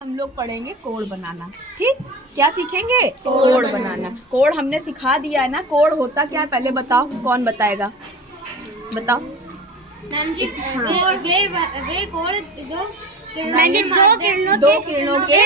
हम लोग पढ़ेंगे कोड बनाना। ठीक, क्या सीखेंगे? कोड बनाना। कोड हमने सिखा दिया है ना। कोड होता क्या है पहले बताओ, कौन बताएगा? बताओ मैम जी। हाँ। वे कोड जो दो किरणों के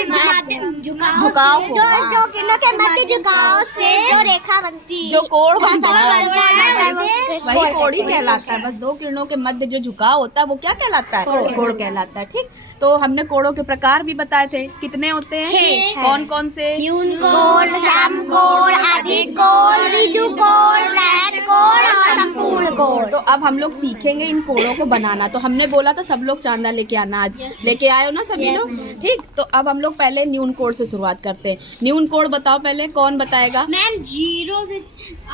झुकाव को, दो किरणों के मध्य झुकाव से जो रेखा बनती है, जो कोण बनता बनता है वही कोड ही कहलाता है। बस दो किरणों के मध्य जो झुकाव होता है वो क्या कहलाता है? कोड कहलाता है। ठीक, तो हमने कोड़ों के प्रकार भी बताए थे। कितने होते हैं? 6। कौन कौन से? न्यून कोण, सम कोण, अधिक कोण, ऋजु कोण, वृहद कोण और संपूर्ण कोण। तो अब हम लोग सीखेंगे इन कोड़ों को बनाना। तो हमने बोला था सब लोग चांदा लेके आना, आज लेके आए हो ना सभी लोग? ठीक, तो अब हम लोग पहले न्यून कोड से शुरुआत करते हैं। न्यून कोड बताओ पहले, कौन बताएगा? मैम 0 से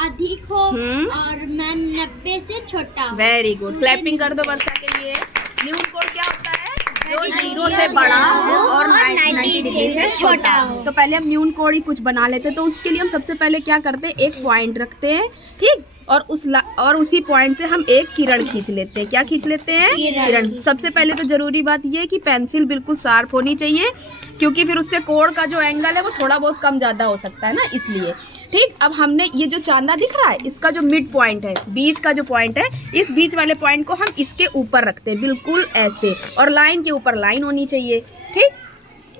अधिक हो और मैम 90 से छोटा हो। वेरी गुड, क्लैपिंग कर दो वर्षा के लिए। न्यून कोड क्या होता है? जो 0 से बड़ा हो और 90 डिग्री से छोटा हो। तो पहले हम न्यून कोड ही कुछ बना लेते हैं। तो उसके लिए हम सबसे पहले क्या करते हैं, एक पॉइंट रखते हैं। ठीक, और उसी पॉइंट से हम एक किरण खींच लेते हैं। क्या खींच लेते हैं? किरण। सबसे पहले तो जरूरी बात यह है कि पेंसिल बिल्कुल शार्प होनी चाहिए, क्योंकि फिर उससे कोण का जो एंगल है वो थोड़ा बहुत कम ज़्यादा हो सकता है ना, इसलिए। ठीक, अब हमने ये जो चांदा दिख रहा है, इसका जो मिड पॉइंट है, बीच का जो पॉइंट है, इस बीच वाले पॉइंट को हम इसके ऊपर रखते हैं, बिल्कुल ऐसे। और लाइन के ऊपर लाइन होनी चाहिए। ठीक,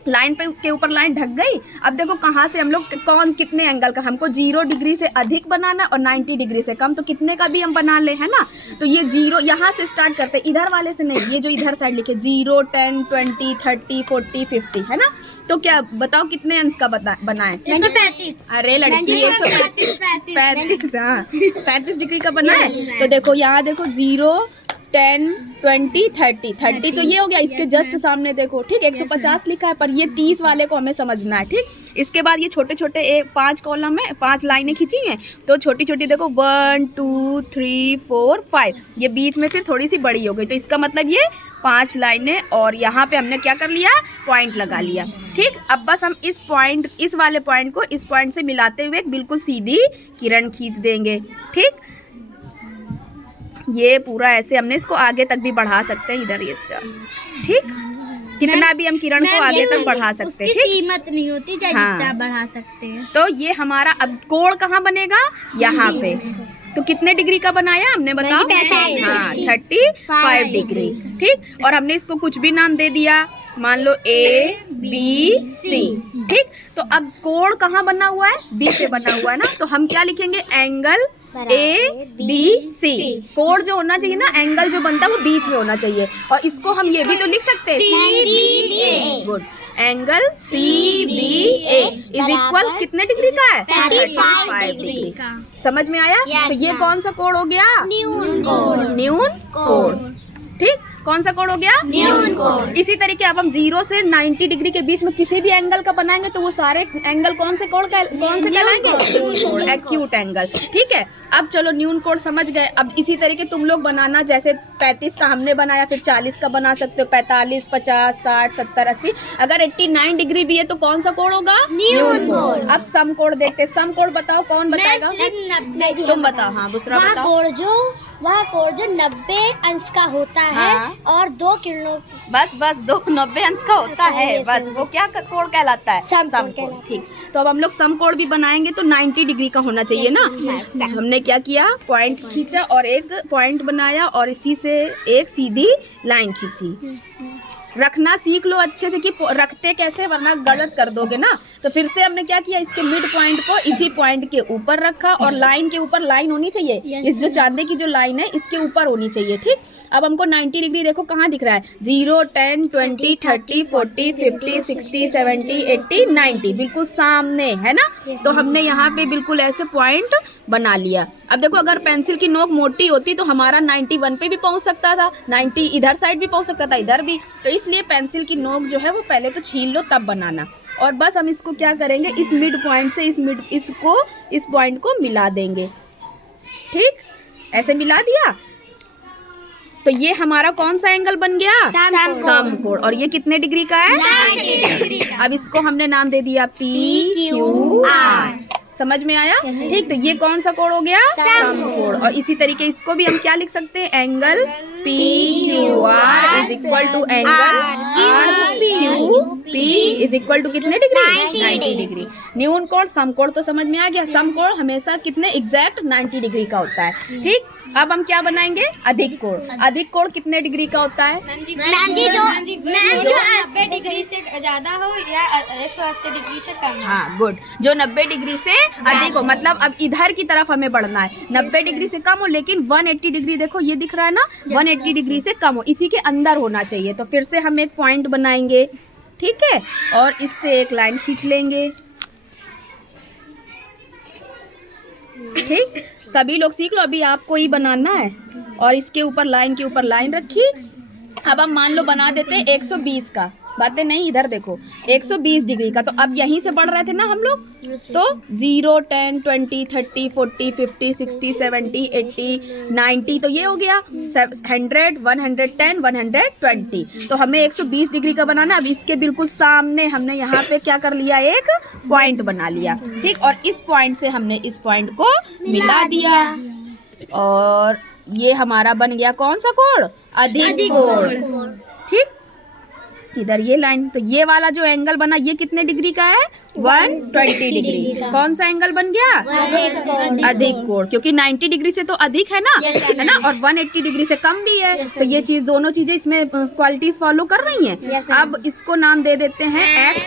लाइन पे के ऊपर लाइन ढक गई। अब देखो कहाँ से हम लोग कौन कितने एंगल का, हमको 0 डिग्री से अधिक बनाना और 90 डिग्री से कम, तो कितने का भी हम बना ले, है ना। तो ये 0 यहाँ से स्टार्ट करते हैं, इधर वाले से नहीं, ये जो इधर साइड लिखे 0, 10, 20, 30, 40, 50, है ना। तो क्या बताओ कितने अंश का बनाए? 135। अरे लड़की 135, हाँ 35 डिग्री का बनाए। तो देखो यहाँ देखो 0, 10, 20, 30 तो ये हो गया। इसके जस्ट सामने देखो, ठीक, 150 लिखा है, पर ये 30 वाले को हमें समझना है। ठीक, इसके बाद ये छोटे छोटे 5 कॉलम में 5 लाइनें खींची हैं, तो छोटी छोटी देखो 1, 2, 3, 4, 5, ये बीच में फिर थोड़ी सी बड़ी हो गई। तो इसका मतलब ये 5 लाइनें, और यहाँ पे हमने क्या कर लिया, पॉइंट लगा लिया। ठीक, अब बस हम इस वाले पॉइंट को इस पॉइंट से मिलाते हुए एक बिल्कुल सीधी किरण खींच देंगे। ठीक, ये पूरा ऐसे हमने इसको आगे तक भी बढ़ा सकते हैं, इधर ये ठीक, कितना भी हम किरण को आगे तक बढ़ा सकते हैं। ठीक, कीमत नहीं होती, चाहे जितना बढ़ा सकते हैं। तो ये हमारा अब कोण कहाँ बनेगा? यहाँ पे। तो कितने डिग्री का बनाया हमने बताओ? हाँ 35 डिग्री। ठीक, और हमने इसको कुछ भी नाम दे दिया, मान लो A, B, C। ठीक, तो अब कोण कहाँ बना हुआ है? B पे बना हुआ है ना, तो हम क्या लिखेंगे? Angle A, B, C। कोण जो होना चाहिए ना, एंगल जो बनता है वो बीच में होना चाहिए। और इसको हम ये भी तो लिख सकते हैं, good, angle CBA is equal कितने डिग्री का है? 35 डिग्री का। समझ में आया? तो ये कौन सा कोण हो गया? न्यून कोण। न्यून कोण। ठीक, कौन सा कोण हो गया? न्यून कोण। इसी तरीके अब हम 0 से 90 डिग्री के बीच में किसी भी एंगल का बनाएंगे तो वो सारे एंगल कौन से कहलाएंगे? न्यून कोण, एक्यूट एंगल। ठीक है, अब चलो न्यून कोण समझ गए। अब इसी तरीके तुम लोग बनाना, जैसे 35 का हमने बनाया, फिर 40 का बना सकते हो, 45, 50, 60, 70, 80। अगर 89 डिग्री भी है तो कौन सा कोण होगा? न्यून कोण। अब सम कोण देखते हैं। सम कोण बताओ, कौन बताएगा? तुम बताओ। हाँ, दूसरा बताओ। वह कोण जो 90 अंश का होता है, और 2 किरणों बस 90 अंश का होता है, बस वो क्या कोण कहलाता है? सम कोण। ठीक, तो अब हम लोग सम कोण भी बनाएंगे तो 90 डिग्री का होना चाहिए ना। हमने क्या किया, पॉइंट खींचा और एक पॉइंट बनाया और इसी से एक सीधी लाइन खींची। रखना सीख लो अच्छे से कि रखते कैसे, वरना गलत कर दोगे ना। तो फिर से हमने क्या किया, इसके मिड पॉइंट को इसी पॉइंट के ऊपर रखा, और लाइन के ऊपर लाइन होनी चाहिए। इस जो चांदे की जो लाइन है इसके ऊपर होनी चाहिए। ठीक, अब हमको 90 डिग्री देखो कहाँ दिख रहा है? 0, 10, 20, 30, 40, 50, 60, 70, 80, 90 बिल्कुल सामने है ना। तो हमने यहाँ पे बिल्कुल ऐसे पॉइंट बना लिया। अब देखो अगर पेंसिल की नोक मोटी होती तो हमारा 91 पे भी पहुँच सकता था, 90 इधर साइड भी पहुँच सकता था, इधर भी। तो इसलिए पेंसिल की नोक जो है वो पहले तो छील लो तब बनाना। और बस हम इसको क्या करेंगे, इस मिड पॉइंट से इस पॉइंट को मिला देंगे। ठीक, ऐसे मिला दिया तो ये हमारा कौन सा एंगल बन गया? सम कोण। और ये कितने डिग्री का है? 90 डिग्री का। अब इसको हमने नाम दे दिया PQR। समझ में आया? ठीक, तो ये कौन सा कोण हो गया? सम कोण। और इसी तरीके इसको भी हम क्या लिख सकते हैं? Angle PQR is equal to angle RQP is equal to कितने डिग्री? 90 डिग्री। न्यून कोण समकोण तो समझ में आ गया। समकोण हमेशा कितने एग्जैक्ट 90 डिग्री का होता है। ठीक, अब हम क्या बनाएंगे? अधिक कोण। अधिक कोण कितने डिग्री का होता है? मैम जी जो 90 डिग्री से ज्यादा हो या 180 डिग्री से कम। हाँ गुड, जो 90 डिग्री से अधिक हो, मतलब अब इधर की तरफ हमें बढ़ना है। 90 डिग्री से कम हो लेकिन 180 डिग्री, देखो ये दिख रहा है ना, 180 डिग्री से कम हो, इसी के अंदर होना चाहिए। तो फिर से हम एक पॉइंट बनाएंगे, ठीक है, और इससे एक लाइन खींच लेंगे। ठीक, सभी लोग सीख लो, अभी आपको ही बनाना है। और इसके ऊपर लाइन के ऊपर लाइन रखी। अब हम मान लो बना देते 120 का, बातें नहीं, इधर देखो 120 डिग्री का। तो अब यहीं से बढ़ रहे थे ना हम लोग, तो 0, 10, 20, 30, 40, 50, 60, 70, 80, 90, तो ये हो गया 100, 110, 120। तो हमें 120 डिग्री का बनाना। अब इसके बिल्कुल सामने हमने यहाँ पे क्या कर लिया? एक पॉइंट बना लिया। ठीक, और इस पॉइंट से हमने इस पॉइंट को मिला दिया और ये हमारा बन गया कौन सा कोण? अधिक कोण। ठीक, इधर ये लाइन, तो ये वाला जो एंगल बना ये कितने डिग्री का है? 120 डिग्री। कौन सा एंगल बन गया? अधिक कोण, क्योंकि 90 डिग्री से तो अधिक है ना, है ना, और 180 डिग्री से कम भी है। तो ये चीज, दोनों चीजें इसमें क्वालिटीज फॉलो कर रही हैं। अब इसको नाम दे देते हैं x,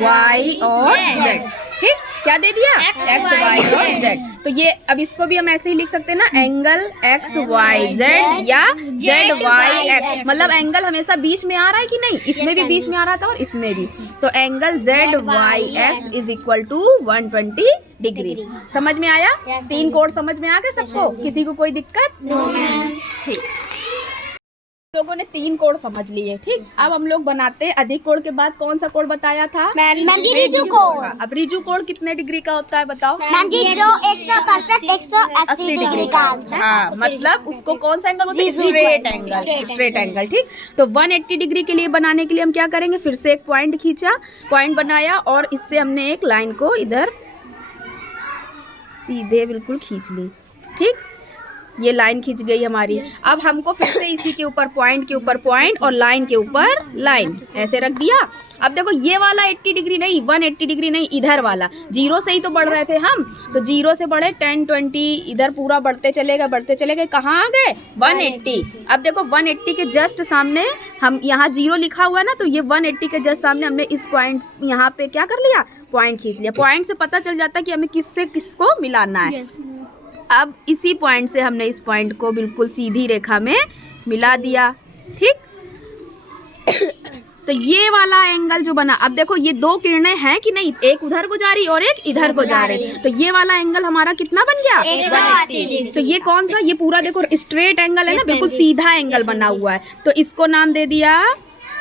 y और z। ठीक, क्या दे दिया? x, y और z। तो ये अब इसको भी हम ऐसे ही लिख सकते हैं ना, एंगल x, y, z या z, y, x। मतलब एंगल हमेशा बीच में आ रहा है कि नहीं? इसमें भी बीच में आ रहा था और इसमें भी। तो angle z, y, x is equal to 120 degree. समझ में आया? 3 कोण समझ में आ गए सबको? किसी को कोई दिक्कत? ठीक, लोगों ने 3 कोण समझ लिए। ठीक, अब हम लोग बनाते हैं अधिक कोण के बाद कौन सा कोण बताया था? मैम जी रिजु कोण। अब रिजु कोण कितने डिग्री का होता है बताओ? मैम जी जो 180 डिग्री का। हाँ, मतलब उसको कौन सा एंगल बोलते हैं? Straight angle. Straight angle. ठीक, तो 180 डिग्री के लिए बनाने के लिए हम क्या करेंगे? फिर से एक पॉइंट खींचा, पॉइंट बनाया और इससे हमने एक लाइन को इधर सीधे बिल्कुल खींच ली। ठीक, ये लाइन खींच गई हमारी। अब हमको फिर से इसी के ऊपर पॉइंट के ऊपर पॉइंट और लाइन के ऊपर लाइन ऐसे रख दिया। अब देखो ये वाला 80 डिग्री नहीं, 180 डिग्री नहीं, इधर वाला 0 से ही तो बढ़ रहे थे हम। तो 0 से बढ़े 10, 20, इधर पूरा बढ़ते चले गए। कहाँ आ गए? 180। अब देखो 180 के जस्ट सामने हम यहाँ 0 लिखा हुआ है ना, तो ये 180 के जस्ट सामने हमने इस पॉइंट यहाँ पे क्या कर लिया? पॉइंट खींच लिया। पॉइंट से पता चल जाता है कि हमें किससे किसको मिलाना है। अब इसी पॉइंट से हमने इस पॉइंट को बिल्कुल सीधी रेखा में मिला दिया। ठीक, तो ये वाला एंगल जो बना, अब देखो ये 2 किरणें हैं कि नहीं, एक उधर को जा रही और एक इधर को जा रही। तो ये वाला एंगल हमारा कितना बन गया? 180। तो ये कौन सा? ये पूरा देखो स्ट्रेट एंगल है ना, बिल्कुल सीधा एंगल बना हुआ है। तो इसको नाम दे दिया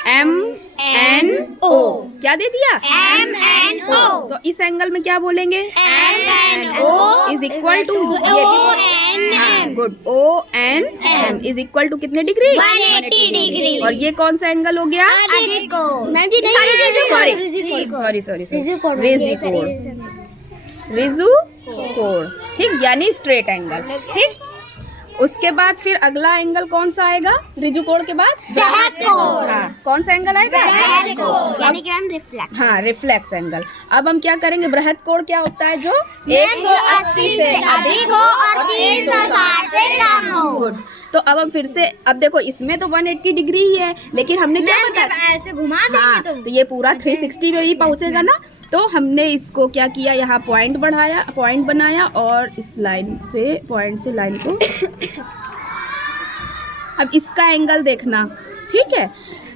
MNO। क्या दे दिया? MNO। तो इस एंगल में क्या बोलेंगे? MNO is equal to good ONM is equal to कितने डिग्री? 180 डिग्री। और ये कौन सा एंगल हो गया? अधिक कोण। मैम जी सॉरी रिजु कोण। ठीक, यानी स्ट्रेट एंगल। ठीक, उसके बाद फिर अगला एंगल कौन सा आएगा? रिजु कोण के बाद बृहद कोण। हाँ, कौन सा एंगल आएगा? बृहद कोण, यानी कि हम रिफ्लेक्स। हाँ, रिफ्लेक्स एंगल। अब हम क्या करेंगे? बृहद कोण क्या होता है? जो 180 से अधिक हो और 360 से कम हो। गुड। तो अब हम फिर से, अब देखो इसमें तो 180 डिग्री ही है, लेकिन हमने क्या बताया? ऐसे घुमा देंगे तो ये पूरा 360 में ही पहुंचेगा ना। तो हमने इसको क्या किया? यहाँ पॉइंट बनाया और इस लाइन से, पॉइंट से लाइन को अब इसका एंगल देखना। ठीक है,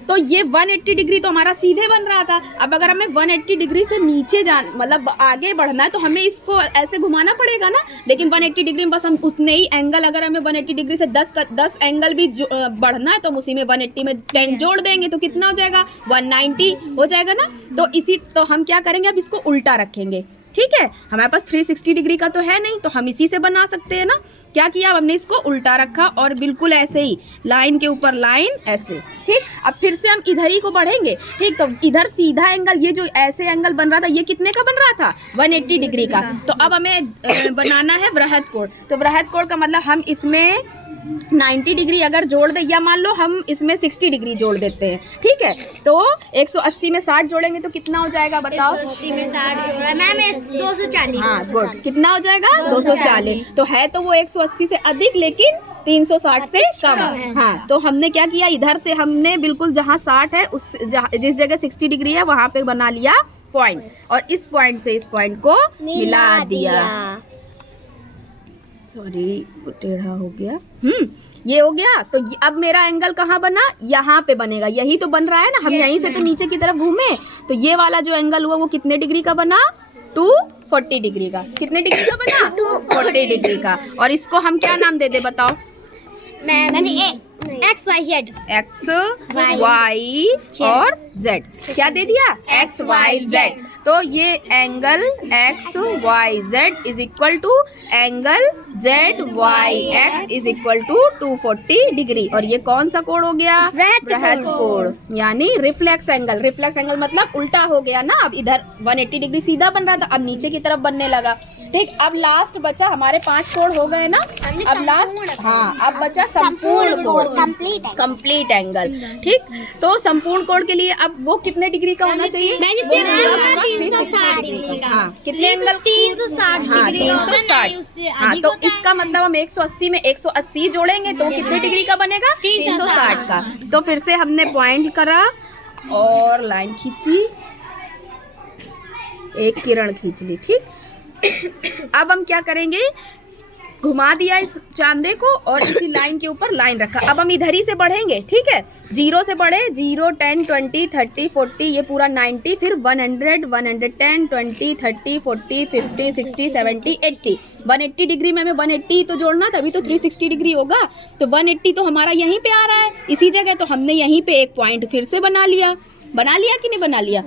तो ये 180 डिग्री तो हमारा सीधे बन रहा था। अब अगर हमें 180 डिग्री से नीचे मतलब आगे बढ़ना है तो हमें इसको ऐसे घुमाना पड़ेगा ना। लेकिन 180 डिग्री में बस हम उतने ही एंगल, अगर हमें 180 डिग्री से 10 एंगल भी बढ़ना है तो हम उसी में 180 में 10 जोड़ देंगे तो कितना हो जाएगा? 190 हो जाएगा ना। तो हम क्या करेंगे? अब इसको उल्टा रखेंगे। ठीक है, हमारे पास 360 डिग्री का तो है नहीं, तो हम इसी से बना सकते हैं ना। क्या किया? अब हमने इसको उल्टा रखा और बिल्कुल ऐसे ही लाइन के ऊपर लाइन ऐसे। ठीक, अब फिर से हम इधर ही को बढ़ेंगे। ठीक, तो इधर सीधा एंगल, ये जो ऐसे एंगल बन रहा था ये कितने का बन रहा था? 180 डिग्री का। तो अब हमें बनाना है बृहद कोण। तो बृहद कोण का मतलब हम इसमें 90 डिग्री अगर जोड़ दे, या मान लो हम इसमें 60 डिग्री जोड़ देते हैं, ठीक है, तो 180 में 60 जोड़ेंगे तो कितना हो जाएगा बताओ? 180 में 60 जोड़ा मैम 240। हाँ गुड, कितना हो जाएगा? 240। तो है तो वो 180 से अधिक लेकिन 360 से कम। हाँ, तो हमने क्या किया, इधर से हमने बिल्कुल जहाँ 60 है उस जिस जगह 60 डिग्री है वहाँ पे बना लिया पॉइंट, और इस पॉइंट से इस पॉइंट को मिला दिया। सॉरी वो टेढ़ा हो गया। ये हो गया। तो अब मेरा एंगल कहाँ बना? यहाँ पे बनेगा, यही तो बन रहा है ना। हम यहीं से तो नीचे की तरफ घूमे, तो ये वाला जो एंगल हुआ वो कितने डिग्री का बना? 240 डिग्री का। कितने डिग्री का बना? 240 डिग्री का। और इसको हम क्या नाम दे दे बताओ? X Y Z. X Y और जेड। क्या दे दिया? X Y Z. तो ये angle X Y Z is equal to angle Z Y X is equal to 240 degree. और ये कौन सा कोण हो गया? बृहद कोण, यानी रिफ्लेक्स एंगल। रिफ्लेक्स एंगल मतलब उल्टा हो गया ना। अब इधर 180 डिग्री सीधा बन रहा था, अब नीचे की तरफ बनने लगा। ठीक, अब लास्ट बचा, हमारे 5 कोण हो गए ना। अब लास्ट, हाँ, अब बचा संपूर्ण कोण, कंप्लीट एंगल। ठीक, तो संपूर्ण कोण के लिए अब वो कितने डिग्री का होना चाहिए? 360 डिग्री का। हाँ, कितने एंगल? 360 डिग्री। 360। हाँ, तो इसका मतलब हम 180 में 180 जोड़ेंगे तो कितने डिग्री का बनेगा? 360 का। तो फिर से हमने पॉइंट करा और लाइन खींची, एक किरण खींच ली। ठीक, अब हम क्या करेंगे, घुमा दिया इस चांदे को और इसी लाइन के ऊपर लाइन रखा। अब हम इधर ही से बढ़ेंगे, ठीक है, 0 से बढ़े, 0 10 20 30 40, ये पूरा 90, फिर 100 110 20 30 40 50 60 70 80। 180 डिग्री में हमें 180 तो जोड़ना, तभी तो 360 डिग्री होगा। तो 180 तो हमारा यहीं पे आ रहा है इसी जगह, तो हमने यहीं पे एक पॉइंट फिर से बना लिया। बना लिया कि नहीं बना लिया?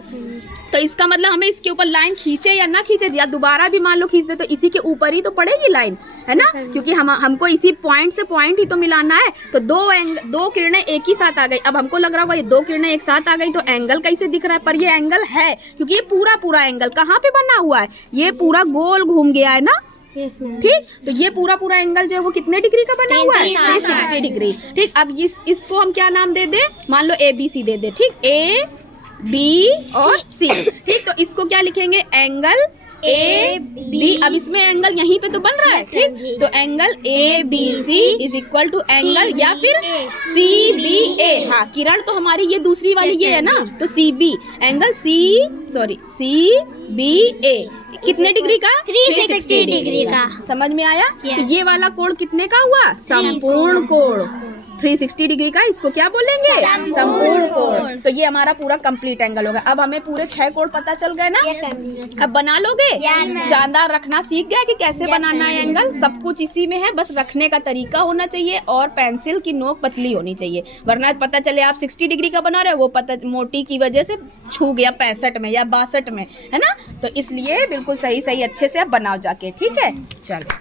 तो इसका मतलब हमें इसके ऊपर लाइन खींचे या ना खींचे, या दोबारा भी मान लो खींच दे, तो इसी के ऊपर ही तो पड़ेगी लाइन, है ना, क्योंकि हमको इसी पॉइंट से पॉइंट ही तो मिलाना है। तो दो किरणें एक ही साथ आ गई। अब हमको लग रहा होगा ये 2 किरणें एक साथ आ गई तो एंगल कैसे दिख रहा है, पर ये एंगल है, क्योंकि ये पूरा एंगल कहाँ पे बना हुआ है? ये पूरा गोल घूम गया है ना। ठीक, तो ये पूरा एंगल जो है वो कितने डिग्री का बना हुआ है? 360 डिग्री। ठीक, अब इसको हम क्या नाम दे दे? मान लो ABC दे दे। ठीक, A B और C। ठीक, तो इसको क्या लिखेंगे? Angle AB। अब इसमें एंगल यहीं पे तो बन रहा है। ठीक, तो angle ABC is equal to angle या फिर CBA। हाँ, किरण तो हमारी ये दूसरी वाली ये है ना, तो CB एंगल CBA कितने डिग्री का? 360 डिग्री का। समझ में आया? तो ये वाला कोण कितने का हुआ? संपूर्ण कोण। 360 डिग्री का इसको क्या बोलेंगे? संपूर्ण कोण। तो ये हमारा पूरा कंप्लीट एंगल होगा। अब हमें पूरे 6 कोण पता चल गए ना। अब बना लोगे? शानदार, रखना सीख गए कि कैसे बनाना है एंगल। सब कुछ इसी में है, बस रखने का तरीका होना चाहिए और पेंसिल की नोक पतली होनी चाहिए, वरना पता चले आप 60 डिग्री का बना रहे हो, वो पता मोटी की वजह से छू गया 65 में या 62 में, है ना। तो इसलिए बिल्कुल सही अच्छे से आप बनाओ जाके। ठीक है, चलो।